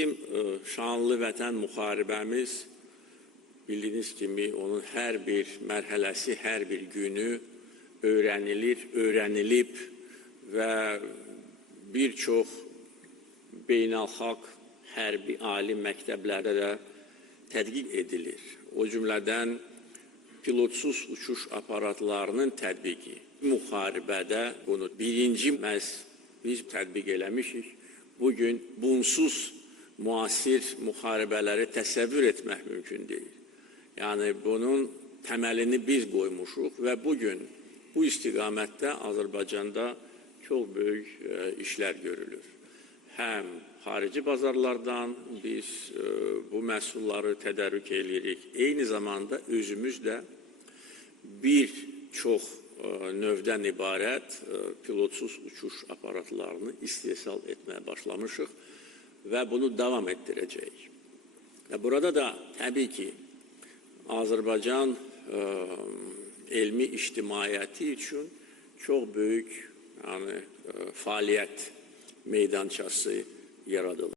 Bizim şanlı vətən müharibəmiz bildiyiniz kimi onun hər bir mərhələsi, hər bir günü öyrənilib və bir çox beynəlxalq hərbi ali məktəblərdə də tədqiq edilir. O cümlədən pilotsuz uçuş aparatlarının tətbiqi. Müharibədə bunu birinci biz tətbiq eləmişik. Bugün bunsuz müasir müharibələri təsəvvür etmək mümkün deyil. Yəni bunun təməlini biz qoymuşuq və bugün bu istiqamətdə Azərbaycanda çox böyük işlər görülür. Həm xarici bazarlardan biz bu məhsulları tədarük edirik. Eyni zamanda özümüz də bir çox növdən ibarət pilotsuz uçuş aparatlarını istehsal etməyə başlamışıq və bunu davam etdirəcəyik. Və burada da təbii ki, Azərbaycan elmi ictimaiyyəti üçün çox böyük fəaliyyət meydançası yaradılır.